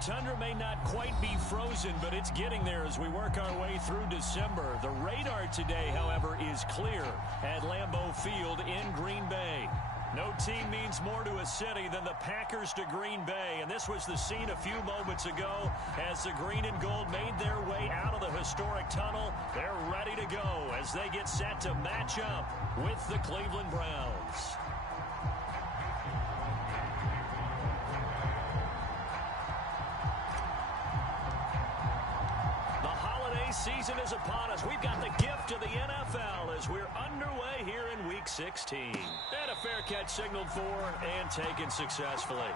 tundra may not quite be frozen, but it's getting there as we work our way through December. The radar today, however, is clear at Lambeau Field in Green Bay. No team means more to a city than the Packers to Green Bay, and this was the scene a few moments ago as the green and gold made their way out of the historic tunnel. They're ready to go as they get set to match up with the Cleveland Browns. Season is upon us. We've got the gift of the NFL as we're underway here in Week 16. And a fair catch signaled for and taken successfully.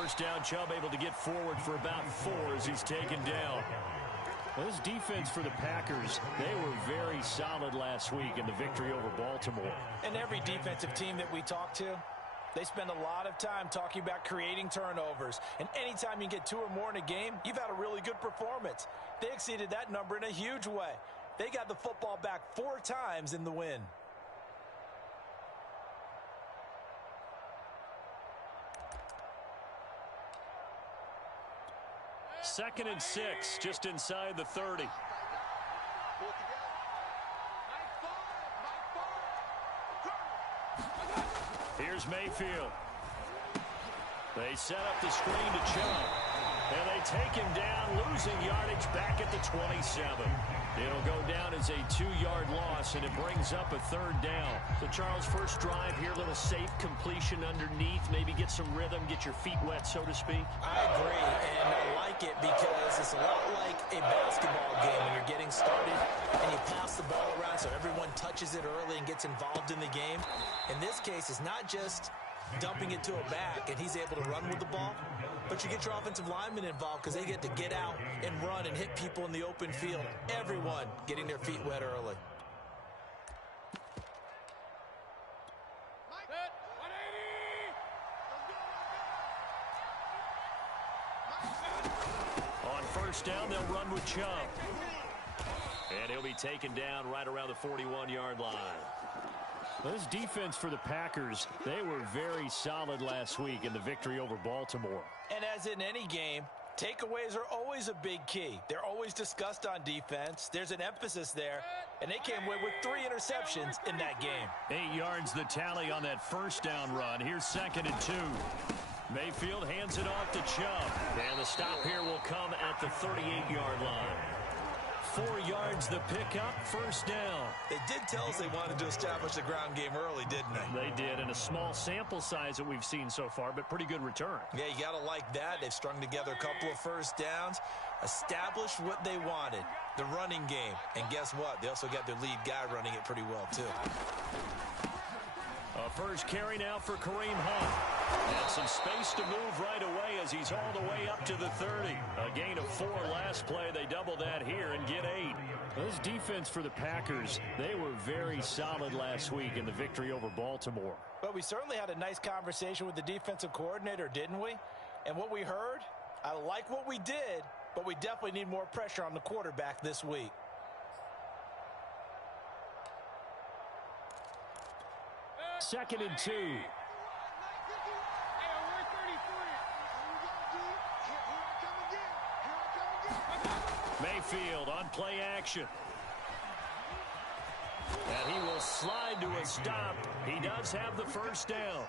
First down, Chubb able to get forward for about 4 as he's taken down. Well, this defense for the Packers, they were very solid last week in the victory over Baltimore. And every defensive team that we talk to, they spend a lot of time talking about creating turnovers. And anytime you get 2 or more in a game, you've had a really good performance. They exceeded that number in a huge way. They got the football back 4 times in the win. Second and 6, just inside the 30. Here's Mayfield. They set up the screen to Chubb. And they take him down, losing yardage back at the 27. It'll go down as a 2-yard loss, and it brings up a 3rd down. So, Charles, first drive here, little safe completion underneath. Maybe get some rhythm, get your feet wet, so to speak. I agree, and I like it because it's a lot like a basketball game when you're getting started and you pass the ball around so everyone touches it early and gets involved in the game. In this case, it's not just dumping it to a back and he's able to run with the ball, but you get your offensive linemen involved because they get to get out and run and hit people in the open field. Everyone getting their feet wet early. On first down, they'll run with Chubb. And he'll be taken down right around the 41-yard line. This defense for the Packers, they were very solid last week in the victory over Baltimore. And as in any game, takeaways are always a big key. They're always discussed on defense. There's an emphasis there, and they came away with 3 interceptions in that game. 8 yards the tally on that first down run. Here's 2nd and 2. Mayfield hands it off to Chubb. And the stop here will come at the 38-yard line. 4 yards the pickup, first down. They did tell us they wanted to establish the ground game early, didn't they? They did, and a small sample size that we've seen so far, but pretty good return. Yeah, you got to like that. They've strung together a couple of first downs, established what they wanted, the running game. And guess what? They also got their lead guy running it pretty well, too. A first carry now for Kareem Hunt. And some space to move right away as he's all the way up to the 30. A gain of 4 last play. They double that here and get 8. This defense for the Packers, they were very solid last week in the victory over Baltimore. But we certainly had a nice conversation with the defensive coordinator, didn't we? And what we heard, I like what we did, but we definitely need more pressure on the quarterback this week. Second and 2. Mayfield on play action. And he will slide to a stop. He does have the first down.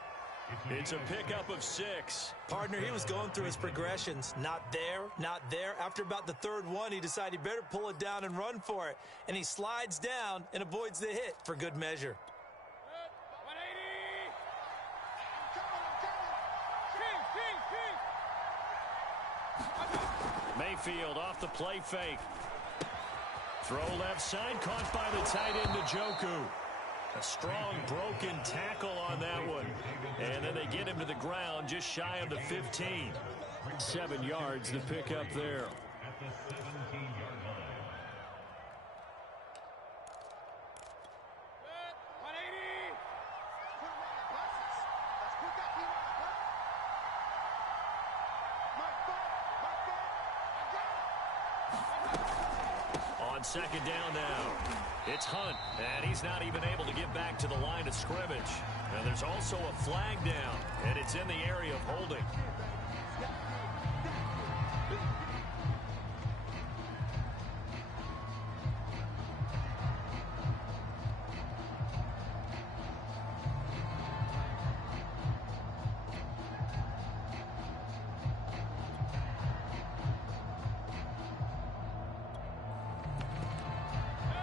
It's a pickup of 6. Partner, he was going through his progressions. Not there, not there. After about the 3rd one, he decided he better pull it down and run for it. And he slides down and avoids the hit for good measure. Mayfield off the play fake. Throw left side, caught by the tight end Njoku. A strong broken tackle on that one. And then they get him to the ground just shy of the 15. 7 yards to pick up there. On second down now, it's Hunt, and he's not even able to get back to the line of scrimmage. And there's also a flag down, and it's in the area of holding.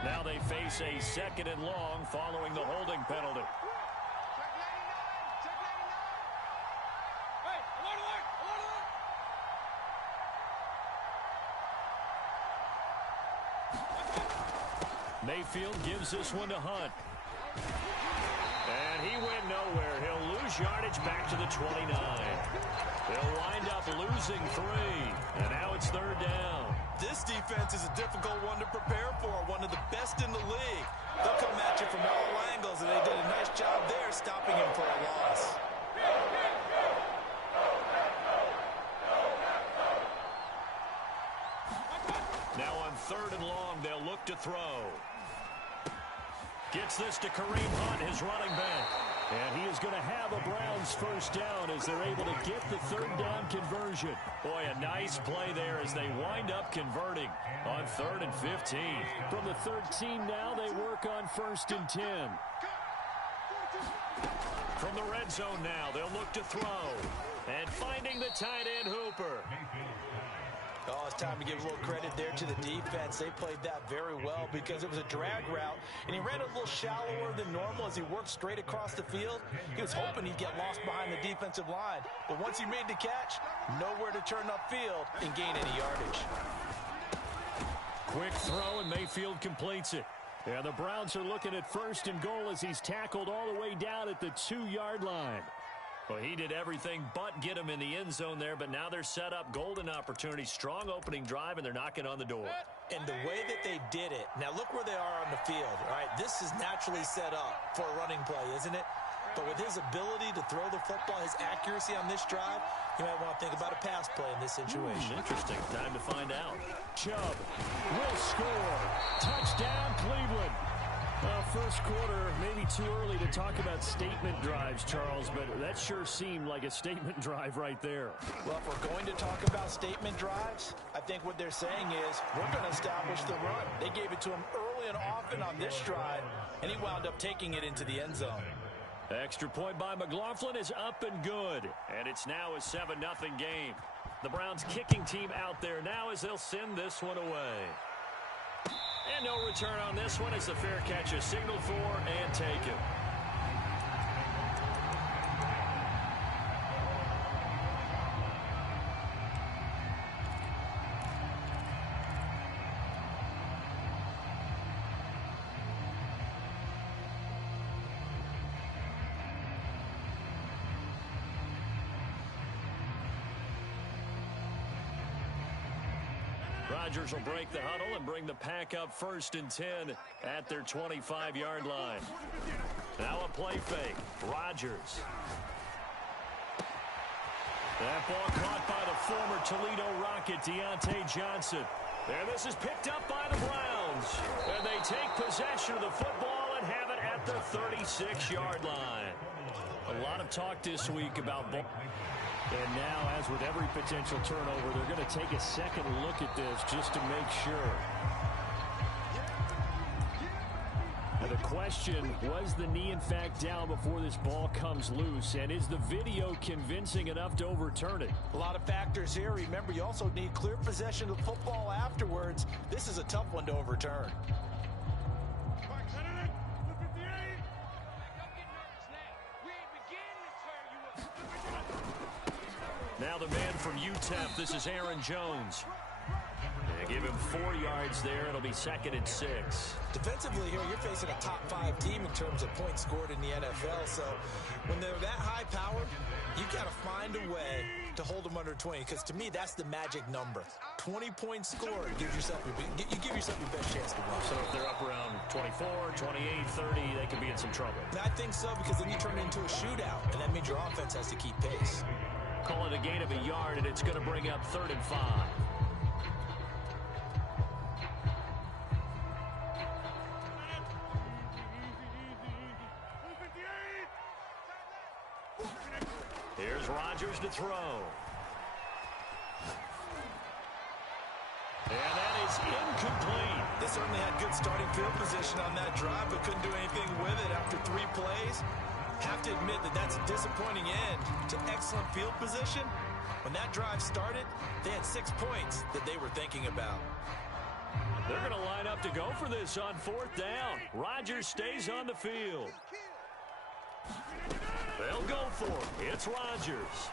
Now they face a second and long following the holding penalty. Mayfield gives this one to Hunt. And he went nowhere. He'll lose yardage back to the 29. They'll wind up losing 3. And now it's third down. This defense is a difficult one to prepare for, one of the best in the league. They'll come at you from all angles, and they did a nice job there stopping him for a loss. Now on third and long, they'll look to throw. Gets this to Kareem Hunt, his running back. And he is going to have a Browns first down as they're able to get the third down conversion. Boy, a nice play there as they wind up converting on 3rd and 15. From the 13 now, they work on 1st and 10. From the red zone now, they'll look to throw. And finding the tight end, Hooper. Oh, it's time to give a little credit there to the defense. They played that very well because it was a drag route, and he ran a little shallower than normal as he worked straight across the field. He was hoping he'd get lost behind the defensive line, but once he made the catch, nowhere to turn upfield and gain any yardage. Quick throw, and Mayfield completes it. Yeah, the Browns are looking at 1st and goal as he's tackled all the way down at the 2-yard line. Well, he did everything but get him in the end zone there, but now they're set up golden opportunity, strong opening drive, and they're knocking on the door. And the way that they did it, now look where they are on the field, all right? This is naturally set up for a running play, isn't it? But with his ability to throw the football, his accuracy on this drive, you might want to think about a pass play in this situation. Interesting. Time to find out. Chubb will score. Touchdown, Cleveland. First quarter, maybe too early to talk about statement drives, Charles, but that sure seemed like a statement drive right there. Well, if we're going to talk about statement drives, I think what they're saying is we're going to establish the run. They gave it to him early and often on this drive, and he wound up taking it into the end zone. Extra point by McLaughlin is up and good, and it's now a 7-0 game. The Browns kicking team out there now as they'll send this one away. And no return on this one as the fair catch is signaled for and taken. Rodgers will break the huddle and bring the pack up 1st and 10 at their 25-yard line. Now a play fake. Rodgers. That ball caught by the former Toledo Rocket, Deontay Johnson. And this is picked up by the Browns. And they take possession of the football and have it at the 36-yard line. A lot of talk this week about ball. And now, as with every potential turnover, they're going to take a second look at this just to make sure. Now the question, was the knee in fact down before this ball comes loose? And is the video convincing enough to overturn it? A lot of factors here. Remember, you also need clear possession of the football afterwards. This is a tough one to overturn. Now the man from UTEP, this is Aaron Jones. Give him 4 yards there. It'll be 2nd and 6. Defensively here, you're facing a top-5 team in terms of points scored in the NFL. So when they're that high powered, you've got to find a way to hold them under 20. Because to me, that's the magic number. 20 points scored gives yourself you give yourself your best chance to win. So if they're up around 24, 28, 30, they could be in some trouble. And I think so, because then you turn it into a shootout, and that means your offense has to keep pace. Call it a gain of a yard, and it's going to bring up 3rd and 5. Here's Rodgers to throw. And that is incomplete. They certainly had good starting field position on that drive, but couldn't do anything with it after 3 plays. Have to admit that that's a disappointing end to excellent field position. When that drive started, they had 6 points that they were thinking about. They're going to line up to go for this on 4th down. Rodgers stays on the field. They'll go for it. It's Rodgers.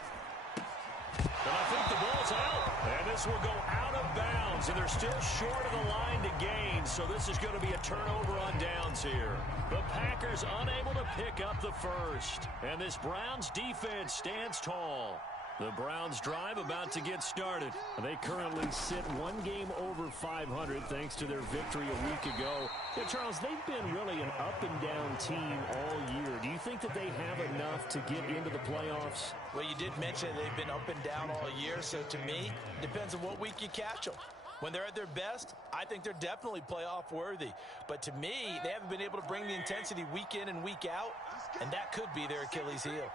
And I think the ball's out. And this will go out of bounds. And they're still short of the line to gain. So this is going to be a turnover on downs here. The Packers unable to pick up the first. And this Browns defense stands tall. The Browns drive about to get started. They currently sit 1 game over 500 thanks to their victory a week ago. Yeah, Charles, they've been really an up-and-down team all year. Do you think that they have enough to get into the playoffs? Well, you did mention they've been up and down all year, so to me, it depends on what week you catch them. When they're at their best, I think they're definitely playoff worthy. But to me, they haven't been able to bring the intensity week in and week out, and that could be their Achilles heel.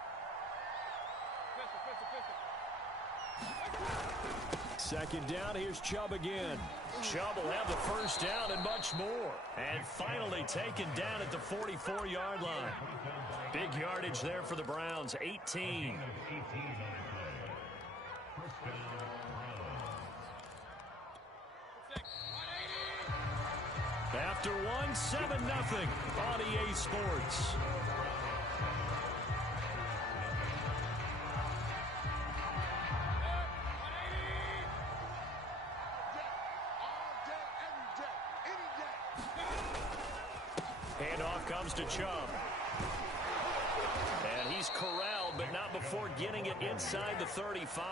2nd down, here's Chubb again. Chubb will have the first down and much more. And finally taken down at the 44-yard line. Big yardage there for the Browns, 18. After 1, 7-0 on EA Sports. Handoff comes to Chubb. And he's corralled, but not before getting it inside the 35.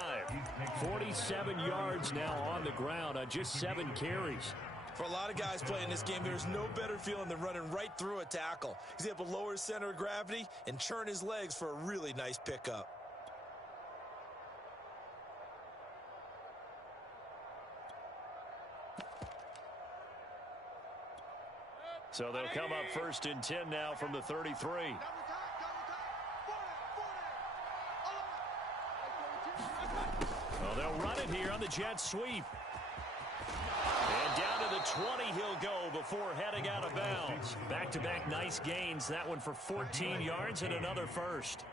47 yards now on the ground on just 7 carries. For a lot of guys playing this game, there's no better feeling than running right through a tackle. He's able to lower his center of gravity and churn his legs for a really nice pickup. So they'll come up 1st and 10 now from the 33. Well, they'll run it here on the jet sweep. And down to the 20 he'll go before heading out of bounds. Back-to-back nice gains. That one for 14 yards and another first.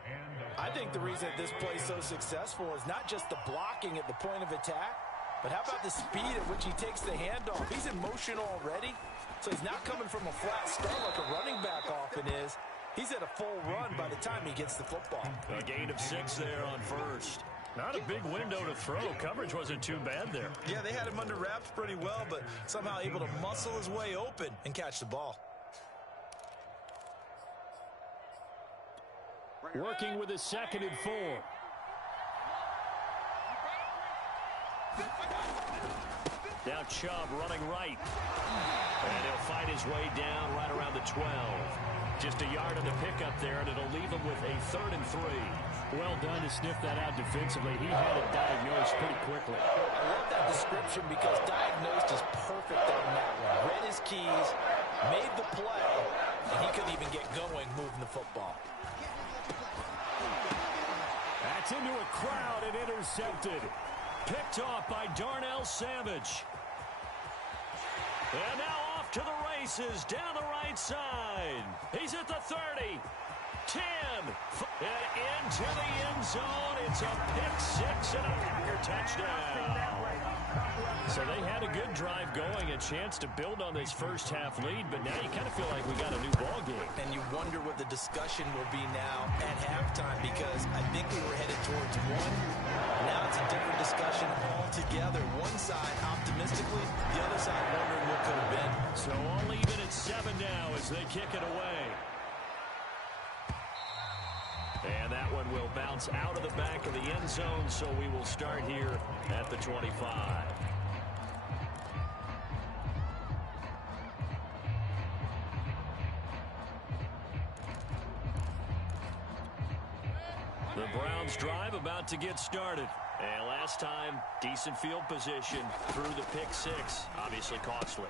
I think the reason that this play is so successful is not just the blocking at the point of attack, but how about the speed at which he takes the handoff? He's in motion already, so he's not coming from a flat start like a running back often is. He's at a full run by the time he gets the football. A gain of 6 there on first. Not a big window to throw. Coverage wasn't too bad there. Yeah, they had him under wraps pretty well, but somehow able to muscle his way open and catch the ball. Working with a 2nd and 4. Now Chubb running right. And he'll fight his way down right around the 12. Just a yard on the pickup there, and it'll leave him with a 3rd and 3. Well done to sniff that out defensively. He had it diagnosed pretty quickly. I love that description because diagnosed is perfect on that one. Read his keys, made the play, and he couldn't even get going moving the football. That's into a crowd and intercepted. Picked off by Darnell Savage. And now off to the races down the right side. He's at the 30, 10, and into the end zone. It's a pick-6 and a Packer touchdown. So they had a good drive going, a chance to build on this first half lead, but now you kind of feel like we got a new ball game. And you wonder what the discussion will be now at halftime, because I think we were headed towards one. Now it's a different discussion altogether. One side optimistic as they kick it away. And that one will bounce out of the back of the end zone, so we will start here at the 25. The Browns drive about to get started. And last time, decent field position through the pick six. Obviously costly.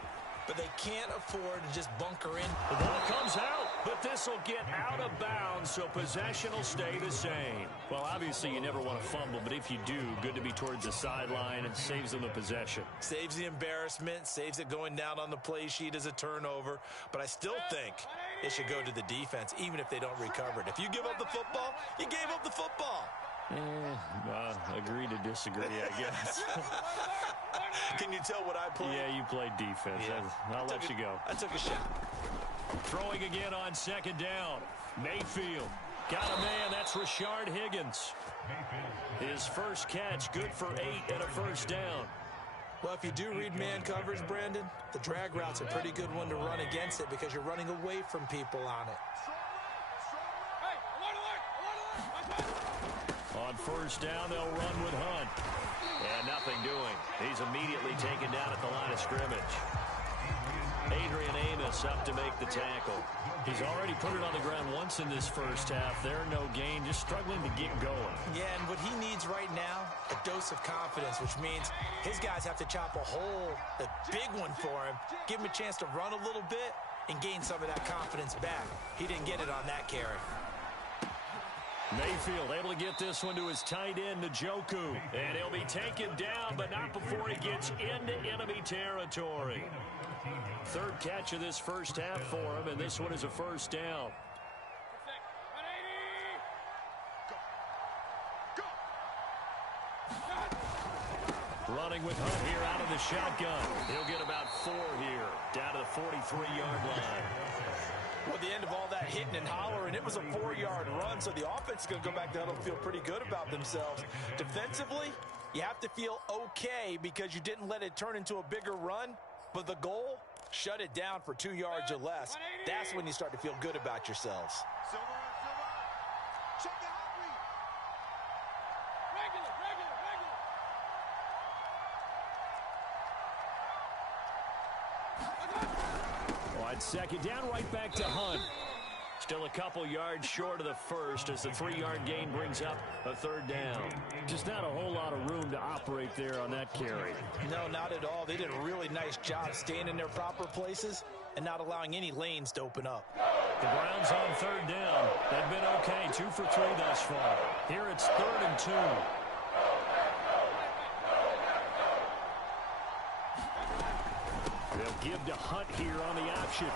But they can't afford to just bunker in. The ball comes out, but this will get out of bounds, so possession will stay the same. Well, obviously you never want to fumble, but if you do, good to be towards the sideline and saves them the possession. Saves the embarrassment, saves it going down on the play sheet as a turnover. But I still think it should go to the defense, even if they don't recover it. If you give up the football, you gave up the football. Agree to disagree, I guess. Can you tell what I played? Yeah, you played defense. Yeah. I'll let you go. I took a shot. Throwing again on second down. Mayfield. Got a man. That's Rashard Higgins. His first catch, good for 8 and a first down. Well, if you do read man coverage, Brandon, the drag route's a pretty good one to run against it because you're running away from people on it. On first down, they'll run with Hunt. And nothing doing. He's immediately taken down at the line of scrimmage. Adrian Amos up to make the tackle. He's already put it on the ground once in this first half. There, no gain, just struggling to get going. Yeah, and what he needs right now, a dose of confidence, which means his guys have to chop a hole, a big one for him, give him a chance to run a little bit, and gain some of that confidence back. He didn't get it on that carry. Mayfield able to get this one to his tight end, Njoku. And he'll be taken down, but not before he gets into enemy territory. Third catch of this first half for him, and this one is a first down. Running with Hunt here out of the shotgun. He'll get about 4 here, down to the 43-yard line. Well, at the end of all that hitting and hollering, it was a 4-yard run, so the offense is going to go back down and feel pretty good about themselves. Defensively, you have to feel okay because you didn't let it turn into a bigger run, but the goal, shut it down for 2 yards or less. That's when you start to feel good about yourselves. On second down, right back to Hunt. Still a couple yards short of the first as the 3-yard gain brings up a third down. Just not a whole lot of room to operate there on that carry. No, not at all. They did a really nice job staying in their proper places and not allowing any lanes to open up. The Browns on third down. They've been okay, 2 for 3 thus far. Here it's 3rd and 2. They'll give to Hunt here on the option.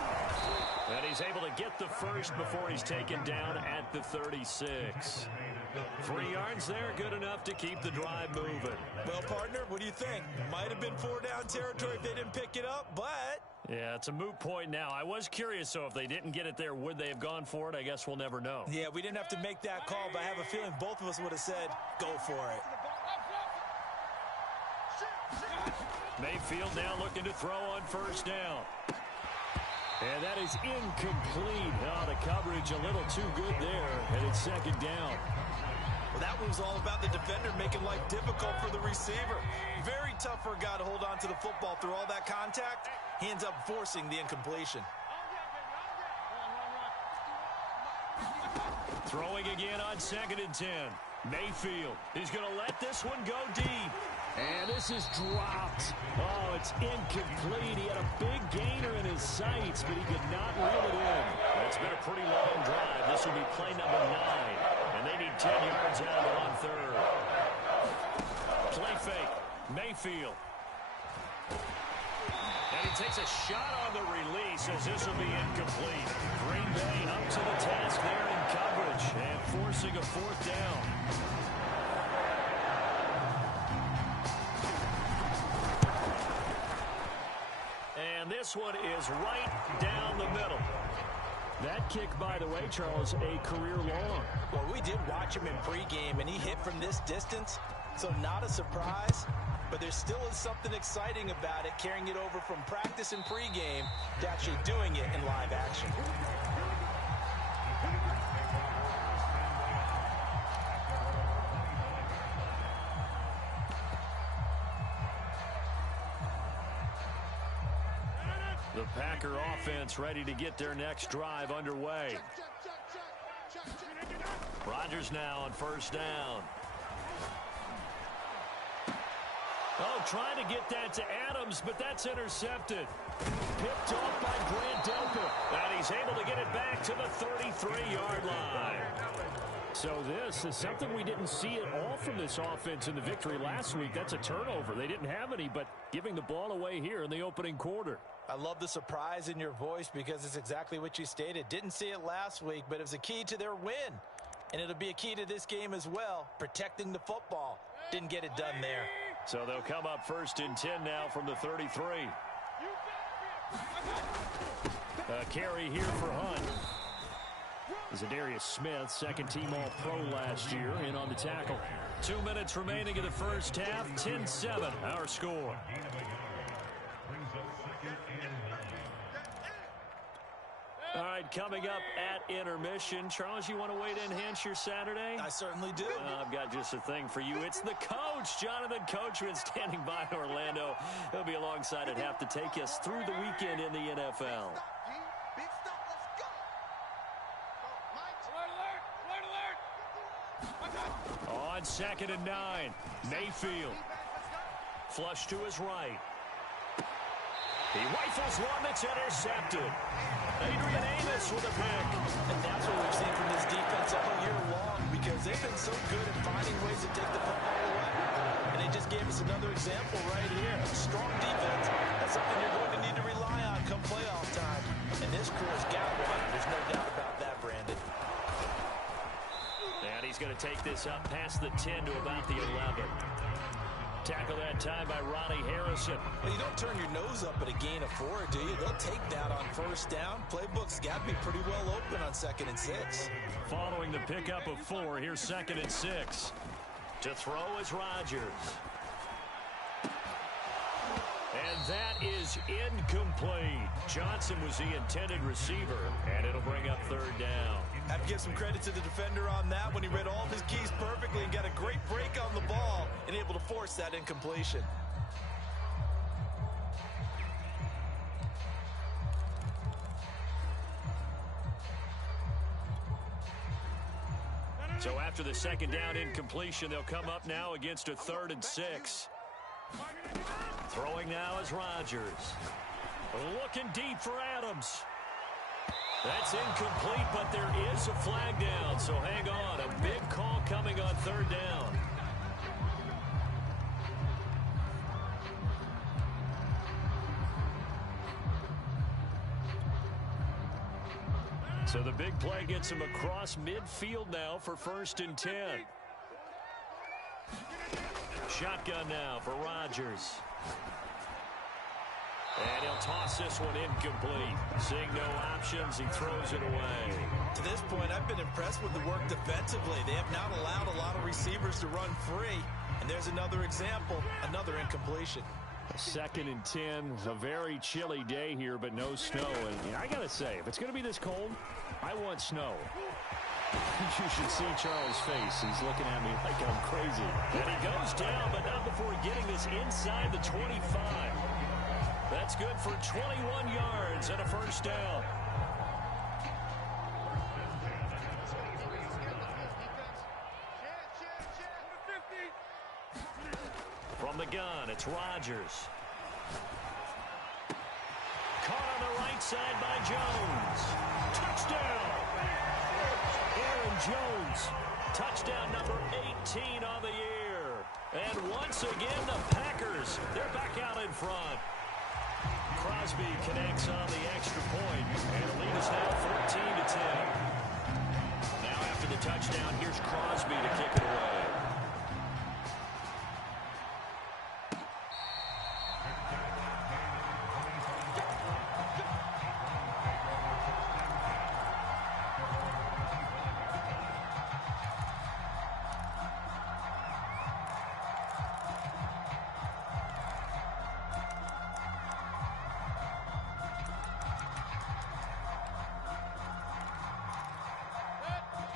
And he's able to get the first before he's taken down at the 36. 3 yards there, good enough to keep the drive moving. Well, partner, what do you think? Might have been 4-down territory if they didn't pick it up, but... Yeah, it's a moot point now. I was curious, so if they didn't get it there, would they have gone for it? I guess we'll never know. Yeah, we didn't have to make that call, but I have a feeling both of us would have said, go for it. Mayfield now looking to throw on first down. And that is incomplete. Oh, the coverage a little too good there, and it's second down. Well, that was all about the defender making life difficult for the receiver. Very tough for a guy to hold on to the football through all that contact. He ends up forcing the incompletion. Throwing again on 2nd and 10. Mayfield is going to let this one go deep. And this is dropped. Oh, it's incomplete. He had a big gainer in his sights, but he could not reel it in. It's been a pretty long drive. This will be play number 9. And they need 10 yards out of it on third. Play fake. Mayfield. And he takes a shot on the release as this will be incomplete. Green Bay up to the task there in coverage and forcing a 4th down. And this one is right down the middle. That kick, by the way, Charles, a career long. Well, we did watch him in pregame, and he hit from this distance, so not a surprise. but there still is something exciting about it, carrying it over from practice and pregame to actually doing it in live action. The Packer offense ready to get their next drive underway. Rodgers now on first down. Oh, trying to get that to Adams, but that's intercepted. Picked off by Grant Delpit. And he's able to get it back to the 33-yard line. So this is something we didn't see at all from this offense in the victory last week. That's a turnover. They didn't have any, but giving the ball away here in the opening quarter. I love the surprise in your voice because it's exactly what you stated. Didn't see it last week, but it was a key to their win. And it'll be a key to this game as well, protecting the football. Didn't get it done there. So they'll come up first and 10 now from the 33. A carry here for Hunt. Zadarius Smith, second-team All-Pro last year, in on the tackle. 2 minutes remaining in the first half, 10-7, our score. All right, coming up at intermission. Charles, you want to wait to enhance your Saturday? I certainly do. I've got just a thing for you. It's the coach, Jonathan Coachman, standing by in Orlando. He'll be alongside at half to take us through the weekend in the NFL. On 2nd and 9, Mayfield. Flush to his right. He rifles one that's intercepted. Adrian Amos with a pick. And that's what we've seen from this defense all year long, because they've been so good at finding ways to take the football away. And they just gave us another example right here. A strong defense. That's something you're going to need to rely on come playoff time. And this crew has got one. There's no doubt about that, Brandon. And he's going to take this up past the 10 to about the 11. Tackle that time by Ronnie Harrison. Well, you don't turn your nose up at a gain of 4, do you? They'll take that on first down. Playbook's got to be pretty well open on 2nd and 6. Following the pickup of 4, here's 2nd and 6. To throw is Rodgers. And that is incomplete. Johnson was the intended receiver, and it'll bring up 3rd down. I have to give some credit to the defender on that when he read all of his keys perfectly and got a great break on the ball and able to force that incompletion. So after the 2nd down incompletion, they'll come up now against a 3rd and 6. Throwing now is Rodgers. Looking deep for Adams. That's incomplete, but there is a flag down, so hang on. A big call coming on 3rd down. So the big play gets him across midfield now for 1st and 10. Shotgun now for Rodgers. And he'll toss this one incomplete. Seeing no options, he throws it away. To this point, I've been impressed with the work defensively. They have not allowed a lot of receivers to run free. And there's another example, another incompletion. 2nd and 10, a very chilly day here, but no snow. And I got to say, if it's going to be this cold, I want snow. You should see Charles' face. He's looking at me like I'm crazy. And he goes down, but not before getting this inside the 25. That's good for 21 yards and a 1st down. From the gun, it's Rodgers. Caught on the right side by Jones. Touchdown! Aaron Jones. Touchdown number 18 on the year. And once again, the Packers, they're back out in front. Crosby connects on the extra point, and the lead is now 14-10. Now after the touchdown, here's Crosby to kick it away.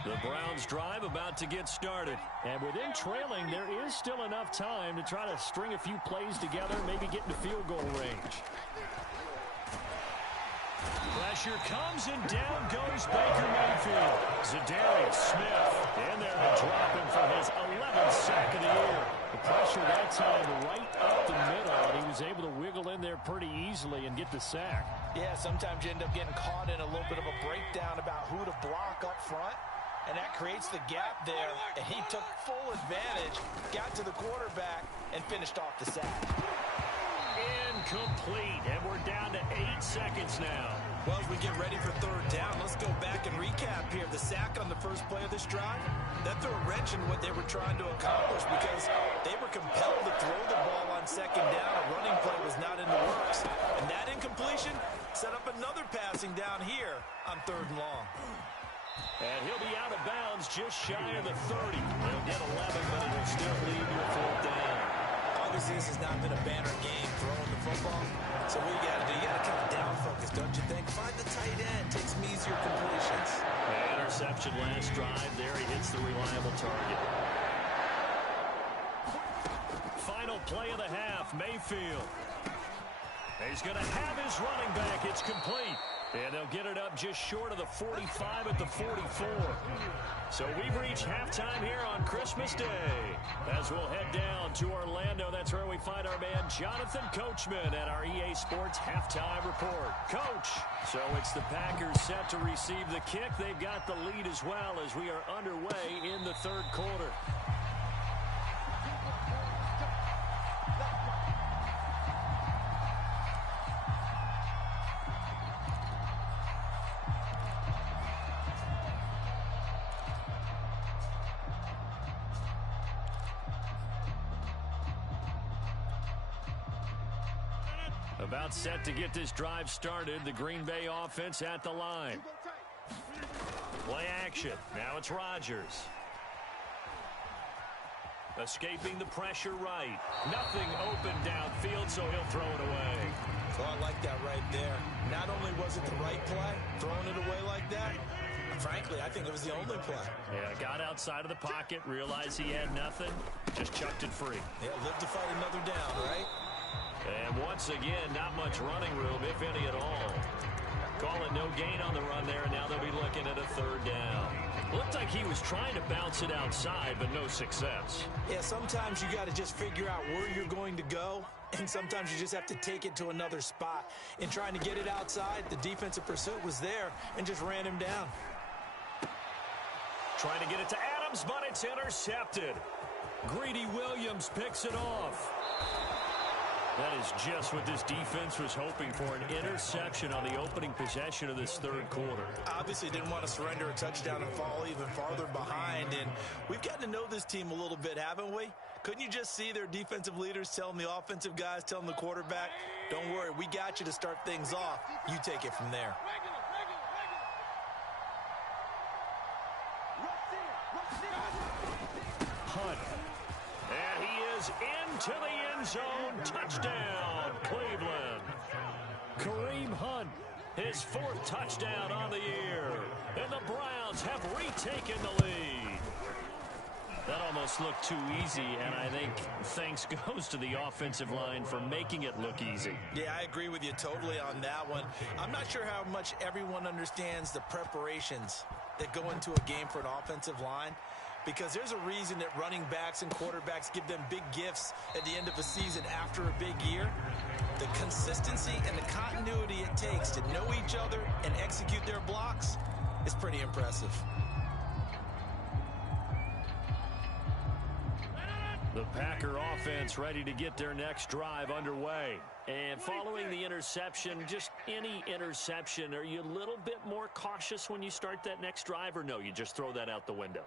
The Browns drive about to get started. And within trailing, there is still enough time to try to string a few plays together, maybe get into field goal range. Pressure comes and down goes Baker Mayfield. Za'Darius Smith in there to drop him for his 11th sack of the year. The pressure that time right up the middle, and he was able to wiggle in there pretty easily and get the sack. Yeah, sometimes you end up getting caught in a little bit of a breakdown about who to block up front, and that creates the gap there, and he took full advantage, got to the quarterback, and finished off the sack. Incomplete, and we're down to 8 seconds now. Well, as we get ready for third down, let's go back and recap here. The sack on the first play of this drive, that threw a wrench in what they were trying to accomplish because they were compelled to throw the ball on second down. A running play was not in the works. And that incompletion set up another passing down here on third and long. And he'll be out of bounds just shy of the 30. He'll get 11, but it'll still leave you a fourth down. Obviously, this has not been a banner game throwing the football. So what you got to do, you got to kind of down focus, don't you think? Find the tight end, take some easier completions. Interception last drive. There he hits the reliable target. Final play of the half, Mayfield. He's going to have his running back. It's complete. And they'll get it up just short of the 45 at the 44. So we've reached halftime here on Christmas Day. As we'll head down to Orlando, that's where we find our man Jonathan Coachman at our EA Sports Halftime Report. Coach, so it's the Packers set to receive the kick. They've got the lead as well as we are underway in the third quarter. About set to get this drive started. The Green Bay offense at the line. Play action. Now it's Rodgers. Escaping the pressure right. Nothing open downfield, so he'll throw it away. Well, I like that right there. Not only was it the right play, throwing it away like that, frankly, I think it was the only play. Yeah, got outside of the pocket, realized he had nothing, just chucked it free. Yeah, live to fight another down, right? And once again, not much running room, if any at all. Call it no gain on the run there, and now they'll be looking at a third down. Looked like he was trying to bounce it outside, but no success. Yeah, sometimes you got to just figure out where you're going to go, and sometimes you just have to take it to another spot. In trying to get it outside, the defensive pursuit was there and just ran him down. Trying to get it to Adams, but it's intercepted. Greedy Williams picks it off. That is just what this defense was hoping for, an interception on the opening possession of this third quarter. Obviously didn't want to surrender a touchdown and fall even farther behind, and we've gotten to know this team a little bit, haven't we? Couldn't you just see their defensive leaders telling the offensive guys, telling the quarterback, don't worry, we got you to start things off. You take it from there. Hunt. And he is into the end zone. Touchdown, Cleveland. Kareem Hunt, his fourth touchdown on the year. And the Browns have retaken the lead. That almost looked too easy, and I think thanks goes to the offensive line for making it look easy. Yeah, I agree with you totally on that one. I'm not sure how much everyone understands the preparations that go into a game for an offensive line, because there's a reason that running backs and quarterbacks give them big gifts at the end of a season after a big year. The consistency and the continuity it takes to know each other and execute their blocks is pretty impressive. The Packer offense ready to get their next drive underway. And following the interception, just any interception, are you a little bit more cautious when you start that next drive, or no, you just throw that out the window?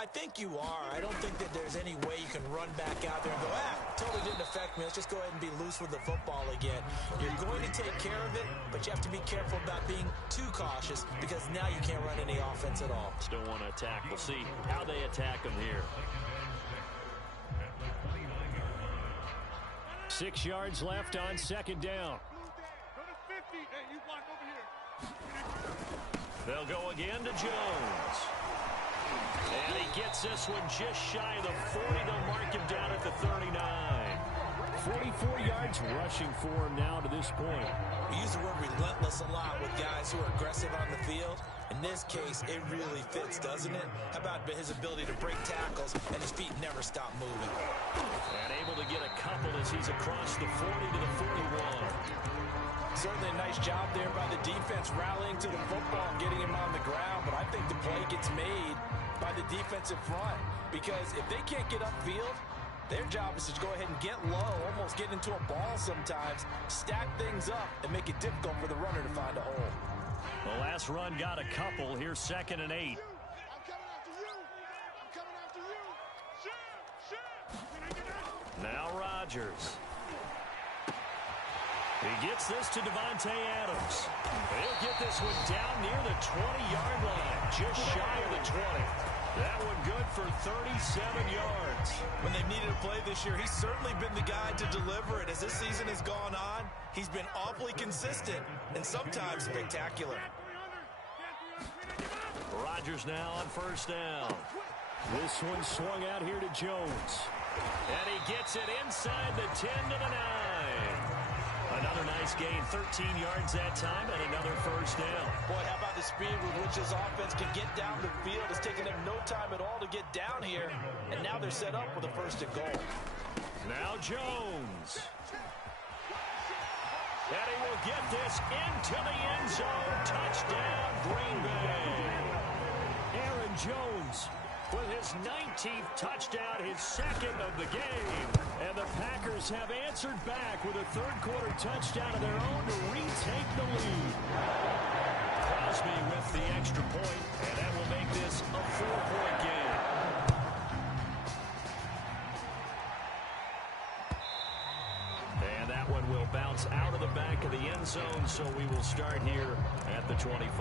I think you are. I don't think that there's any way you can run back out there and go, totally didn't affect me. Let's just go ahead and be loose with the football again. You're going to take care of it, but you have to be careful about being too cautious because now you can't run any offense at all. Still want to attack. We'll see how they attack them here. 6 yards left on second down. They'll go again to Jones. And he gets this one just shy of the 40. They'll mark him down at the 39. 44 yards rushing for him now to this point. We use the word relentless a lot with guys who are aggressive on the field. In this case, it really fits, doesn't it? How about his ability to break tackles and his feet never stop moving? And able to get a couple as he's across the 40 to the 41. Certainly a nice job there by the defense rallying to the football and getting him on the ground, but I think the play gets made by the defensive front because if they can't get upfield, their job is to go ahead and get low, almost get into a ball sometimes, stack things up, and make it difficult for the runner to find a hole. The last run got a couple. Here's 2nd and 8. Now Rodgers. He gets this to Davante Adams. He'll get this one down near the 20-yard line, just shy of the 20. That one good for 37 yards. When they've needed a play this year, he's certainly been the guy to deliver it. As this season has gone on, he's been awfully consistent and sometimes spectacular. Rodgers now on 1st down. This one swung out here to Jones. And he gets it inside the 10 to the 9. Another nice gain, 13 yards that time, and another 1st down. Boy, how about the speed with which this offense can get down the field? It's taken them no time at all to get down here, and now they're set up with a 1st and goal. Now Jones. And he will get this into the end zone. Touchdown, Green Bay. Aaron Jones with his 19th touchdown, his 2nd of the game. And the Packers have answered back with a 3rd quarter touchdown of their own to retake the lead. Crosby with the extra point, and that will make this a 4-point game. And that one will bounce out of the back of the end zone, so we will start here at the 25.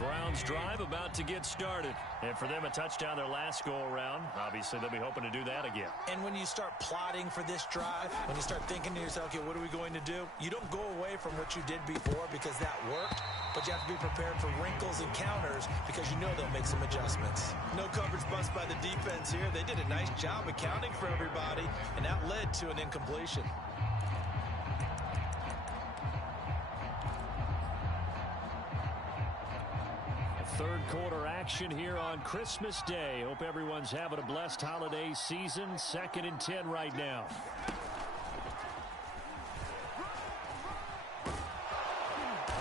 Browns drive about to get started. And for them, a touchdown their last go-around. Obviously, they'll be hoping to do that again. And when you start plotting for this drive, when you start thinking to yourself, okay, what are we going to do? You don't go away from what you did before because that worked, but you have to be prepared for wrinkles and counters because you know they'll make some adjustments. No coverage bust by the defense here. They did a nice job accounting for everybody, and that led to an incompletion. Third quarter action here on Christmas Day. Hope everyone's having a blessed holiday season. 2nd and 10 right now.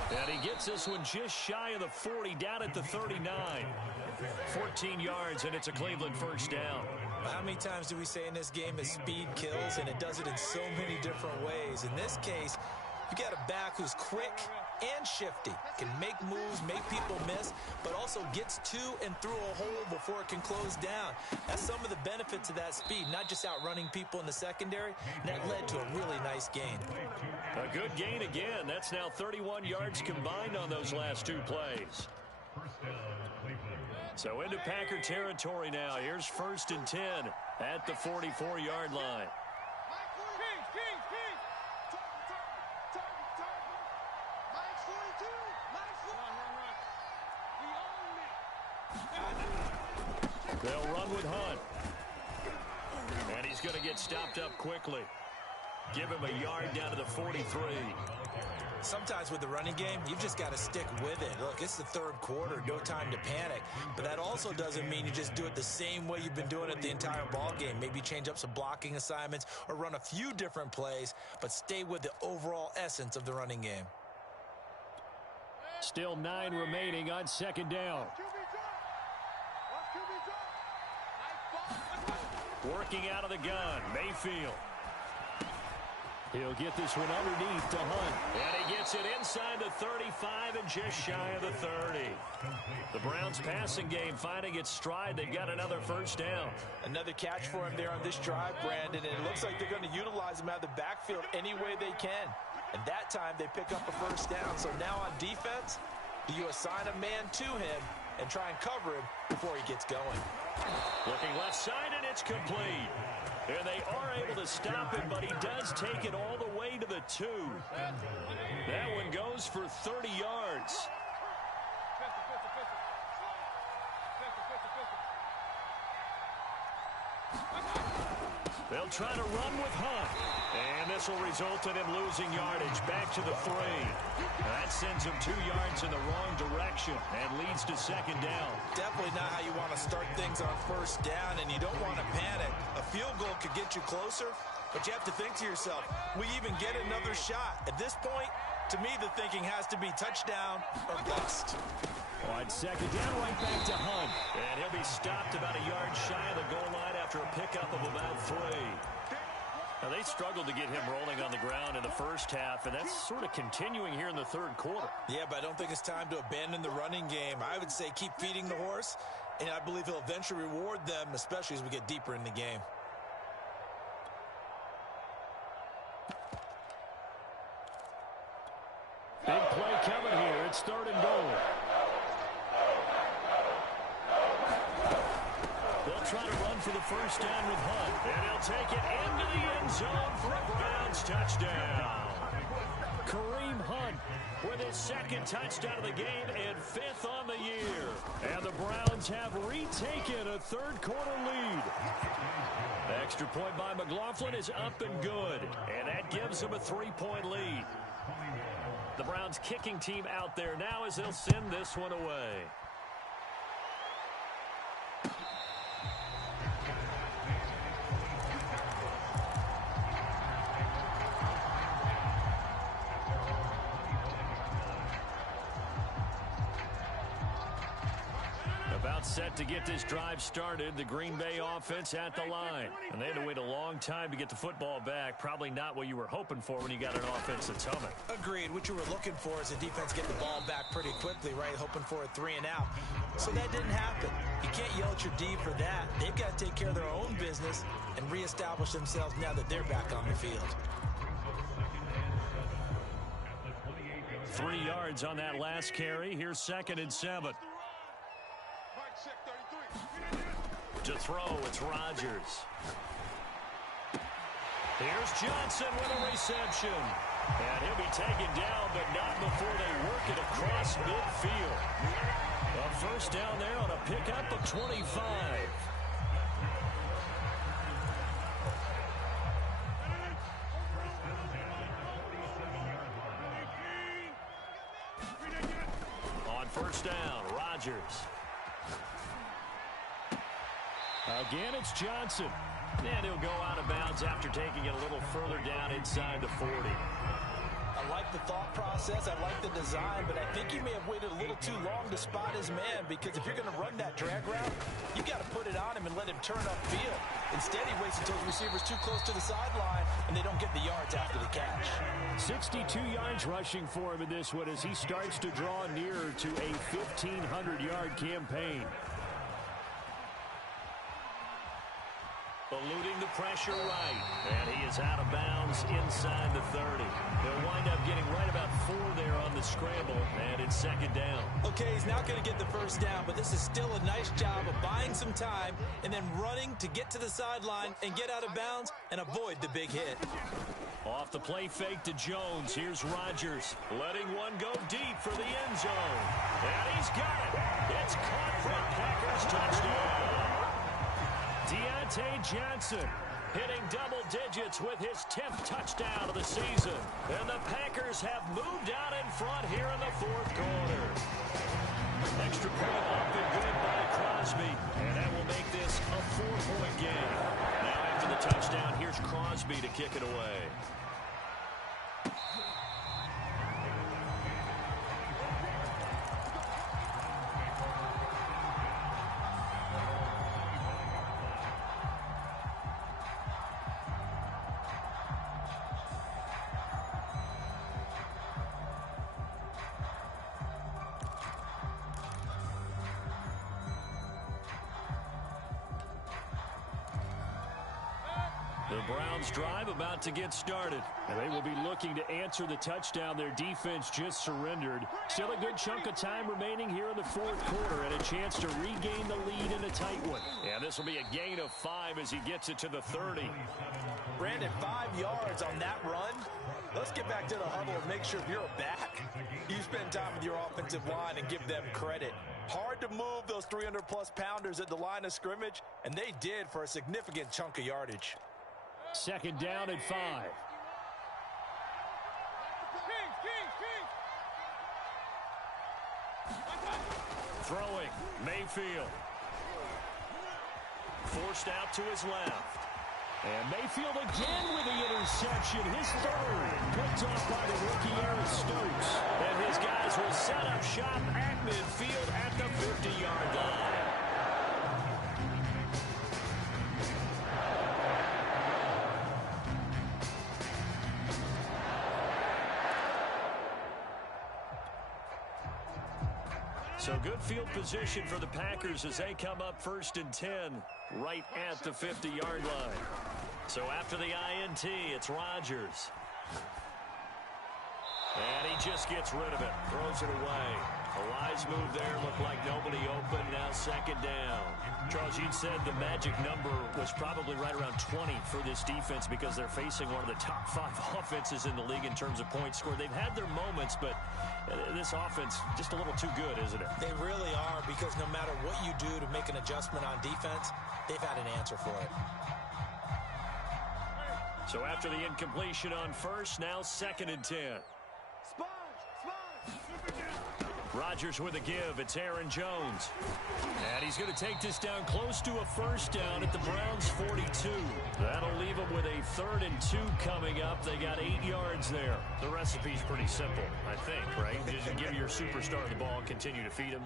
And he gets this one just shy of the 40, down at the 39. 14 yards, and it's a Cleveland 1st down. How many times do we say in this game that speed kills, and it does it in so many different ways? In this case, you got a back who's quick and shifty, can make moves, make people miss, but also gets to and through a hole before it can close down. That's some of the benefits of that speed, not just outrunning people in the secondary, and that led to a really nice gain. A good gain again. That's now 31 yards combined on those last 2 plays. So into Packer territory now. Here's 1st and 10 at the 44-yard line. They'll run with Hunt. And he's going to get stopped up quickly. Give him a yard down to the 43. Sometimes with the running game, you've just got to stick with it. Look, it's the 3rd quarter, no time to panic. But that also doesn't mean you just do it the same way you've been doing it the entire ball game. Maybe change up some blocking assignments or run a few different plays, but stay with the overall essence of the running game. Still 9 remaining on 2nd down. Working out of the gun, Mayfield. He'll get this one underneath to Hunt. And he gets it inside the 35 and just shy of the 30. The Browns passing game finding its stride. They've got another 1st down. Another catch for him there on this drive, Brandon, and it looks like they're going to utilize him out of the backfield any way they can. And that time they pick up a 1st down. So now on defense, do you assign a man to him and try and cover him before he gets going. Looking left side, and it's complete. And they are able to stop him, but he does take it all the way to the 2. That one goes for 30 yards. They'll try to run with Hunt. And this will result in him losing yardage back to the 3. That sends him 2 yards in the wrong direction and leads to second down. Definitely not how you want to start things on first down, and you don't want to panic. A field goal could get you closer, but you have to think to yourself, we even get another shot. At this point, to me, the thinking has to be touchdown or bust. On second down, right back to Hunt. And he'll be stopped about a yard shy of the goal line after a pickup of about 3. Now, they struggled to get him rolling on the ground in the first half, and that's sort of continuing here in the third quarter. Yeah, but I don't think it's time to abandon the running game. I would say keep feeding the horse, and I believe he'll eventually reward them, especially as we get deeper in the game. Big play coming here. It's 3rd and goal. They'll try to run for the first down with Hunt. And he'll take it into the end zone for a Browns touchdown. Kareem Hunt with his 2nd touchdown of the game and 5th on the year. And the Browns have retaken a third quarter lead. The extra point by McLaughlin is up and good. And that gives them a 3-point lead. The Browns kicking team out there now as they'll send this one away. About set to get this drive started. The Green Bay offense at the line. And they had to wait a long time to get the football back. Probably not what you were hoping for when you got an offense that's humming. Agreed. What you were looking for is the defense get the ball back pretty quickly, right? Hoping for a 3 and out. So that didn't happen. You can't yell at your D for that. They've got to take care of their own business and reestablish themselves now that they're back on the field. 3 yards on that last carry. Here's 2nd and 7. To throw, it's Rodgers. Here's Johnson with a reception. And he'll be taken down, but not before they work it across midfield. A first down there on a pickup of 25. On first down, Rodgers. Again, it's Johnson. And he'll go out of bounds after taking it a little further down inside the 40. I like the thought process. I like the design, but I think he may have waited a little too long to spot his man, because if you're going to run that drag route, you got to put it on him and let him turn upfield. Instead, he waits until the receiver's too close to the sideline, and they don't get the yards after the catch. 62 yards rushing for him in this one as he starts to draw nearer to a 1,500-yard campaign. Eluding the pressure right. And he is out of bounds inside the 30. They'll wind up getting right about 4 there on the scramble, and it's 2nd down. Okay, he's not going to get the first down, but this is still a nice job of buying some time and then running to get to the sideline and get out of bounds and avoid the big hit. Off the play fake to Jones. Here's Rodgers letting one go deep for the end zone. And he's got it. It's caught for a Packers touchdown. Deontay Johnson hitting double digits with his 10th touchdown of the season. And the Packers have moved out in front here in the 4th quarter. Extra point up and good by Crosby. And that will make this a 4-point game. Now after the touchdown, here's Crosby to kick it away. The The Browns drive about to get started. And they will be looking to answer the touchdown their defense just surrendered. Still a good chunk of time remaining here in the fourth quarter and a chance to regain the lead in a tight one. And this will be a gain of 5 as he gets it to the 30. Brandon, 5 yards on that run. Let's get back to the huddle and make sure you're back. You spend time with your offensive line and give them credit. Hard to move those 300-plus pounders at the line of scrimmage, and they did for a significant chunk of yardage. Second down and 5. Throwing, Mayfield. Forced out to his left. And Mayfield again with the interception. His third. Picked off by the rookie Aaron Stokes. And his guys will set up shop at midfield at the 50-yard line. So good field position for the Packers as they come up 1st and 10 right at the 50-yard line. So after the INT, it's Rodgers. And he just gets rid of it, throws it away. A wise move there, looked like nobody open, now second down. Charles, you'd said the magic number was probably right around 20 for this defense because they're facing one of the top 5 offenses in the league in terms of points scored. They've had their moments, but this offense just a little too good, isn't it? They really are, because no matter what you do to make an adjustment on defense, they've had an answer for it. So after the incompletion on first, now 2nd and 10. Rodgers with a give. It's Aaron Jones. And he's going to take this down close to a first down at the Browns' 42. That'll leave them with a 3rd and 2 coming up. They got 8 yards there. The recipe's pretty simple, I think, right? Just give your superstar the ball and continue to feed him.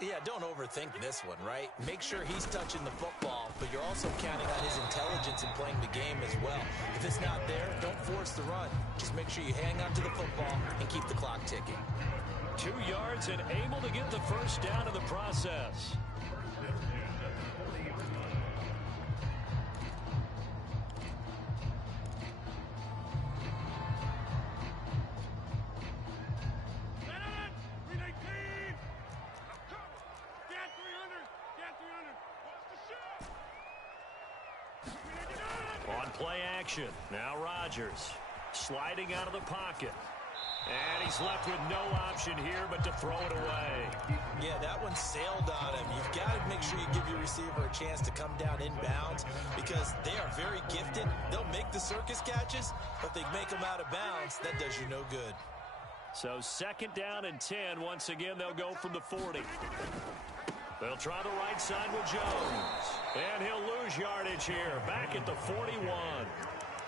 Yeah, don't overthink this one, right? Make sure he's touching the football, but you're also counting on his intelligence in playing the game as well. If it's not there, don't force the run. Just make sure you hang on to the football and keep the clock ticking. 2 yards and able to get the first down in the process. On play action. Now Rodgers sliding out of the pocket. And he's left with no option here but to throw it away. Yeah, that one sailed on him. You've got to make sure you give your receiver a chance to come down inbounds because they are very gifted. They'll make the circus catches, but they make them out of bounds. That does you no good. So 2nd down and 10. Once again, they'll go from the 40. They'll try the right side with Jones. And he'll lose yardage here. Back at the 41.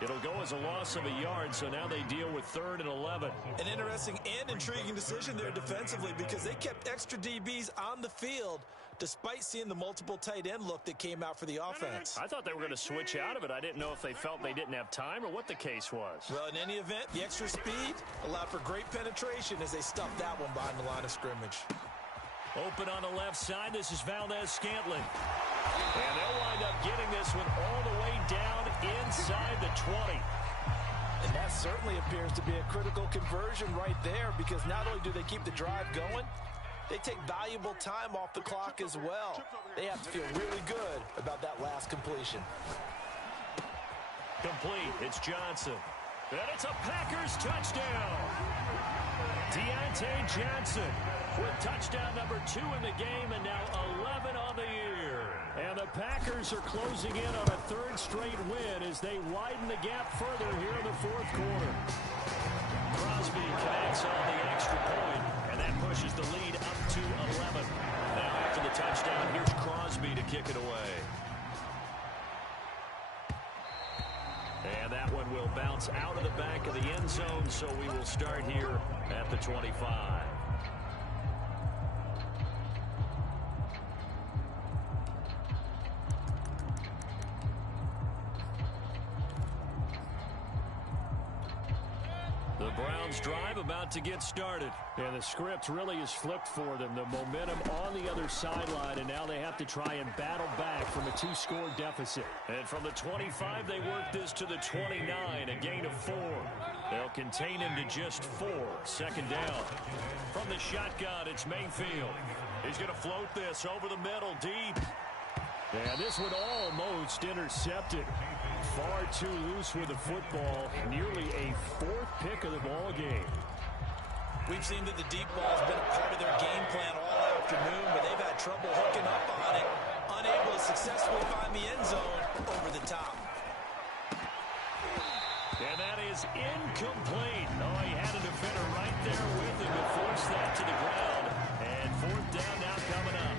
It'll go as a loss of a yard, so now they deal with 3rd and 11. An interesting and intriguing decision there defensively because they kept extra DBs on the field despite seeing the multiple tight end look that came out for the offense. I thought they were going to switch out of it. I didn't know if they felt they didn't have time or what the case was. Well, in any event, the extra speed allowed for great penetration as they stuffed that one behind the line of scrimmage. Open on the left side, this is Valdez-Scantling. And they'll wind up getting this one all the way down inside the 20. And that certainly appears to be a critical conversion right there because not only do they keep the drive going, they take valuable time off the clock as well. They have to feel really good about that last completion. Complete. It's Johnson. And it's a Packers touchdown. Deontay Johnson with touchdown number 2 in the game and now 11 on the year. And the Packers are closing in on a 3rd straight win as they widen the gap further here in the 4th quarter. Crosby connects on the extra point, and that pushes the lead up to 11. Now after the touchdown, here's Crosby to kick it away. And that one will bounce out of the back of the end zone, so we will start here at the 25. The Browns drive about to get started. And the script really is flipped for them. The momentum on the other other sideline, and now they have to try and battle back from a 2-score deficit. And from the 25, they work this to the 29, a gain of 4. They'll contain him to just 4. Second down. From the shotgun, it's Mayfield. He's going to float this over the middle, deep. And this one almost intercepted. Far too loose with the football. Nearly a 4th pick of the ball game. We've seen that the deep ball has been a part of their game plan all afternoon, but they've had trouble hooking up on it, unable to successfully find the end zone over the top. And that is incomplete. Oh, he had a defender right there with him to force that to the ground. And 4th down now coming up.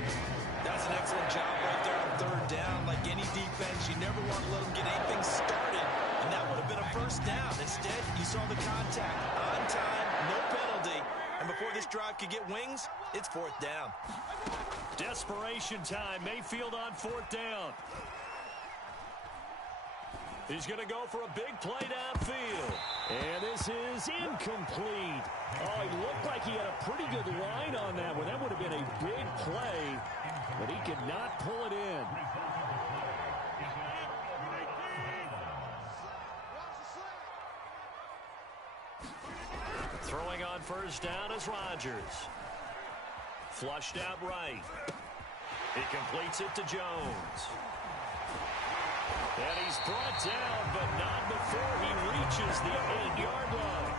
That's an excellent job right there on 3rd down. Like any defense, you never want to let them get anything started. And that would have been a 1st down. Instead, you saw the contact on time, no penalty. And before this drive could get wings, it's 4th down. Desperation time. Mayfield on 4th down. He's going to go for a big play downfield. And this is incomplete. Oh, he looked like he had a pretty good line on that one. That would have been a big play, but he could not pull it in. Throwing on 1st down is Rodgers. Flushed out right. He completes it to Jones. And he's brought down, but not before he reaches the 8-yard line.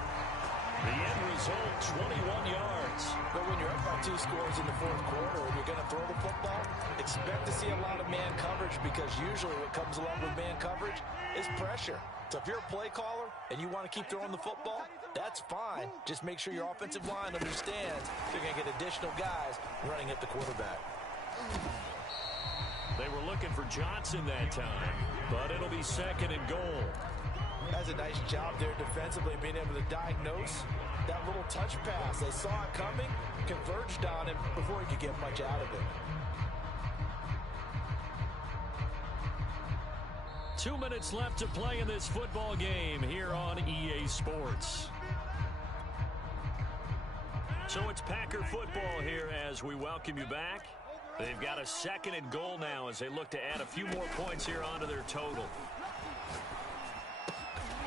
The end result, 21 yards. But when you're up by 2 scores in the 4th quarter and you're going to throw the football, expect to see a lot of man coverage, because usually what comes along with man coverage is pressure. So if you're a play caller and you want to keep throwing the football, that's fine. Just make sure your offensive line understands they're going to get additional guys running at the quarterback. They were looking for Johnson that time, but it'll be 2nd and goal. That's a nice job there defensively, being able to diagnose that little touch pass. They saw it coming, converged on him before he could get much out of it. 2 minutes left to play in this football game here on EA Sports. So it's Packer football here as we welcome you back. They've got a 2nd and goal now as they look to add a few more points here onto their total.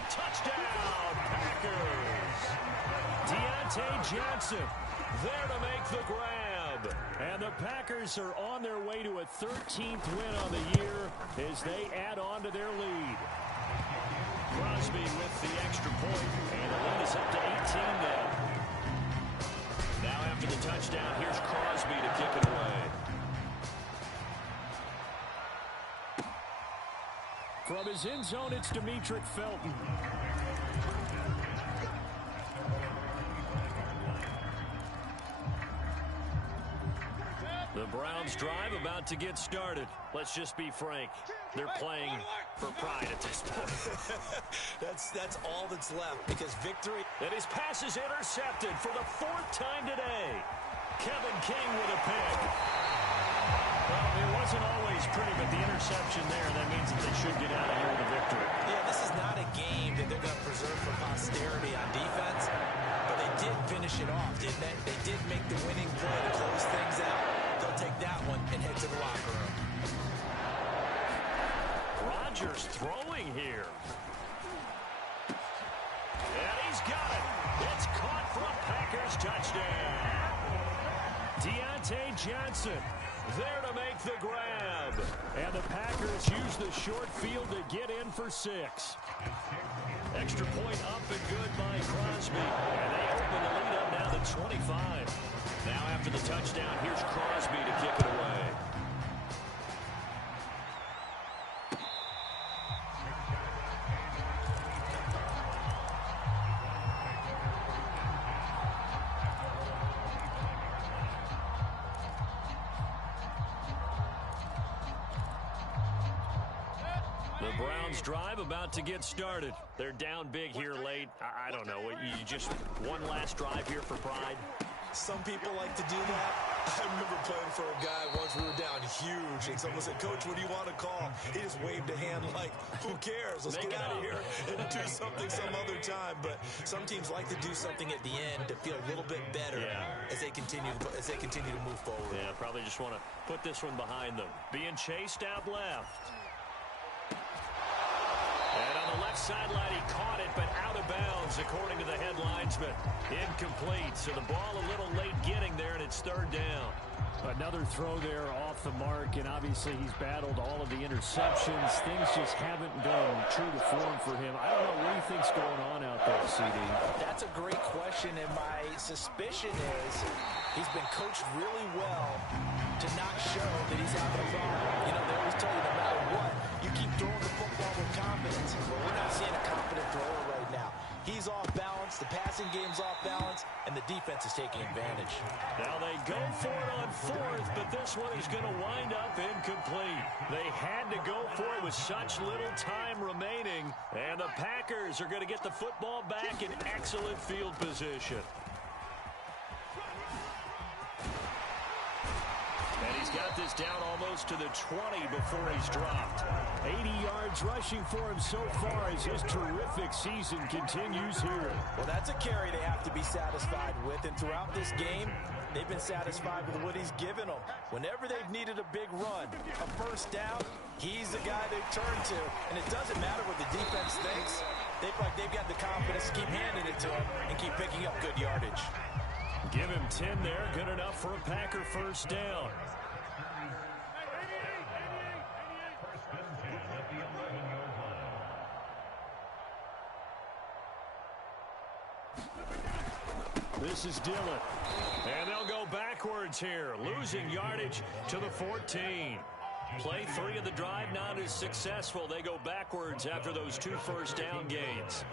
Touchdown, Packers! Deontay Johnson there to make the grab. And the Packers are on their way to a 13th win on the year as they add on to their lead. Crosby with the extra point, and the lead is up to 18 now. Now after the touchdown, here's Crosby to kick it away. From his end zone, it's Demetric Felton. The Browns drive about to get started. Let's just be frank. They're playing for pride at this point. That's all that's left, because victory. And his pass is intercepted for the 4th time today. Kevin King with a pick. Well, it wasn't always pretty, but the interception there, that means that they should get out of here with a victory. Yeah, this is not a game that they're going to preserve for posterity on defense, but they did finish it off, didn't they? They did make the winning play to close things out. They'll take that one and head to the locker room. Rodgers throwing here. And he's got it. It's caught for a Packers touchdown. Deontay Johnson there to make the grab. And the Packers use the short field to get in for 6. Extra point up and good by Crosby. And they open the lead up now to 25. Now after the touchdown, here's Crosby to kick it away. The Browns drive about to get started. They're down big here late. I don't know. You just one last drive here for pride. Some people like to do that. I remember playing for a guy once. We were down huge. And someone said, Coach, what do you want to call? He just waved a hand like, who cares? Let's get out of here and do something some other time. But some teams like to do something at the end to feel a little bit better as they continue to move forward. Yeah, probably just want to put this one behind them. Being chased out left. And on the left sideline, he caught it, but out of bounds, according to the head linesman. Incomplete, so the ball a little late getting there, and it's third down. Another throw there off the mark, and obviously he's battled all of the interceptions. Things just haven't been true to form for him. I don't know what he thinks going on out there, CD. That's a great question, and my suspicion is he's been coached really well to not show that he's having a problem. You know, they always tell you no matter what, you keep throwing the football with confidence. Well, we're not seeing a confident thrower right now. He's off balance, the passing game's off balance, and the defense is taking advantage. Now they go for it on fourth, but this one is going to wind up incomplete. They had to go for it with such little time remaining, and the Packers are going to get the football back in excellent field position. And he's got this down almost to the 20 before he's dropped. 80 yards rushing for him so far as his terrific season continues here. Well, that's a carry they have to be satisfied with, and throughout this game, they've been satisfied with what he's given them. Whenever they've needed a big run, a first down, he's the guy they've turned to. And it doesn't matter what the defense thinks. They feel like they've got the confidence to keep handing it to him and keep picking up good yardage. Give him 10 there, good enough for a Packer first down. This is Dillon. And they'll go backwards here, losing yardage to the 14. Play 3 of the drive not as successful. They go backwards after those 2 first down gains.